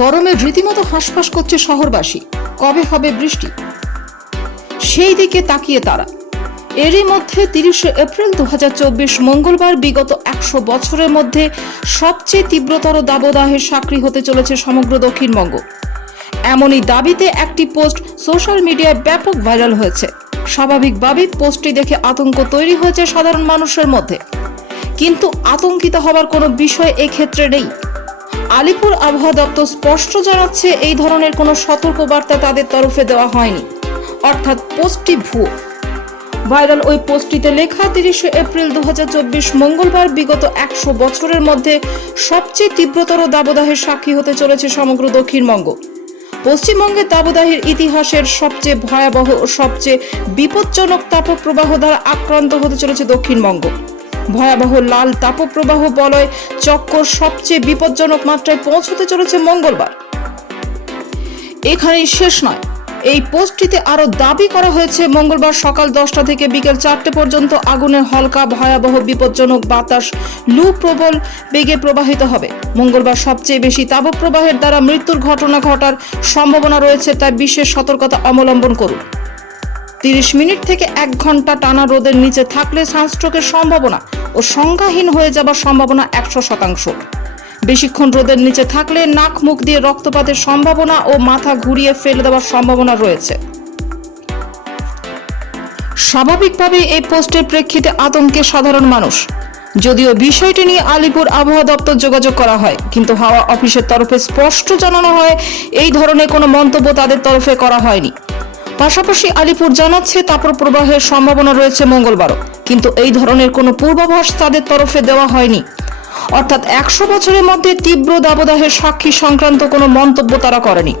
গরমে রীতিমতো হাঁসফাঁস করছে শহরবাসী। কবে হবে বৃষ্টি, সেই দিকে তাকিয়ে তারা। এরই মধ্যে 30শে এপ্রিল 2024 মঙ্গলবার বিগত 100 বছরের মধ্যে সবচেয়ে তীব্রতর দাবদাহের সাক্ষী হতে চলেছে সমগ্র দক্ষিণবঙ্গ। এমনই দাবিতে একটি পোস্ট সোশ্যাল মিডিয়ায় ব্যাপক ভাইরাল হয়েছে। স্বাভাবিকভাবেই পোস্টটি দেখে আতঙ্ক তৈরি হয়েছে সাধারণ মানুষের মধ্যে, কিন্তু আতঙ্কিত হবার কোনো বিষয় এক্ষেত্রে নেই। আলিপুর আবহাওয়া দপ্তর স্পষ্ট জানাচ্ছে, এই ধরনের কোনো সতর্কবার্তা তাদের তরফে দেওয়া হয়নি, অর্থাৎ পোস্টটি ভুয়ো। ভাইরাল ওই পোস্টটিতে লেখা, 30শে এপ্রিল 2024 মঙ্গলবার বিগত 100 বছরের মধ্যে সবচেয়ে তীব্রতর দাবদাহের সাক্ষী হতে চলেছে সমগ্র দক্ষিণবঙ্গ। পশ্চিমবঙ্গের দাবদাহের ইতিহাসের সবচেয়ে ভয়াবহ ও সবচেয়ে বিপজ্জনক তাপপ্রবাহ দ্বারা আক্রান্ত হতে চলেছে দক্ষিণবঙ্গ। ভয়াবহ লাল তাপপ্রবাহ বলয় চক্কর সবচেয়ে বিপজ্জনক মাত্রায় পৌঁছতে চলেছে মঙ্গলবার। এখানেই শেষ নয়, এই পোস্টটিতে আরো দাবি করা হয়েছে, মঙ্গলবার সকাল 10টা থেকে বিকেল 4টে পর্যন্ত আগুনের হালকা ভয়াবহ বিপজ্জনক বাতাস লু প্রবল বেগে প্রবাহিত হবে। মঙ্গলবার সবচেয়ে বেশি তাপপ্রবাহের দ্বারা মৃত্যুর ঘটনা ঘটার সম্ভাবনা রয়েছে, তাই বিশেষ সতর্কতা অবলম্বন করুন। 30 মিনিট থেকে 1 ঘন্টা টানা রোদের নিচে থাকলে সানস্ট্রোকের সম্ভাবনা ও সংজ্ঞাহীন হয়ে যাবার সম্ভাবনা 100%। বেশিক্ষণ রোদের নিচে থাকলে নাক মুখ দিয়ে রক্তপাতের সম্ভাবনা ও মাথা ঘুরিয়ে ফেলে দেওয়ার সম্ভাবনা রয়েছে। স্বাভাবিকভাবেই এই পোস্টের প্রেক্ষিতে আতঙ্কে সাধারণ মানুষ। যদিও বিষয়টি নিয়ে আলিপুর আবহাওয়া দপ্তর যোগাযোগ করা হয়, কিন্তু হাওয়া অফিসের তরফে স্পষ্ট জানানো হয়, এই ধরনের কোনো মন্তব্য তাদের তরফে করা হয়নি। পাশাপাশি আলিপুর জানাচ্ছে, তাপপ্রবাহের সম্ভাবনা রয়েছে মঙ্গলবারও, কিন্তু এই ধরনের কোনো পূর্বাভাস তাদের তরফে দেওয়া হয়নি। অর্থাৎ 100 বছরের মধ্যে তীব্র দাবদাহের সাক্ষী সংক্রান্ত কোনো মন্তব্য তারা করেনি।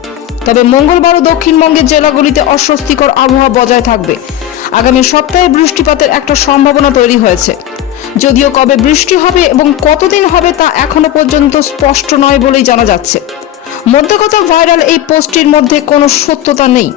তবে মঙ্গলবারও দক্ষিণবঙ্গের জেলাগুলিতে অস্বস্তিকর আবহাওয়া বজায় থাকবে। আগামী সপ্তাহে বৃষ্টিপাতের একটা সম্ভাবনা তৈরি হয়েছে। যদিও কবে বৃষ্টি হবে এবং কতদিন হবে তা এখনো পর্যন্ত স্পষ্ট নয় বলেই জানা যাচ্ছে। মোদ্দা কথা, ভাইরাল এই পোস্টটির মধ্যে কোনো সত্যতা নেই।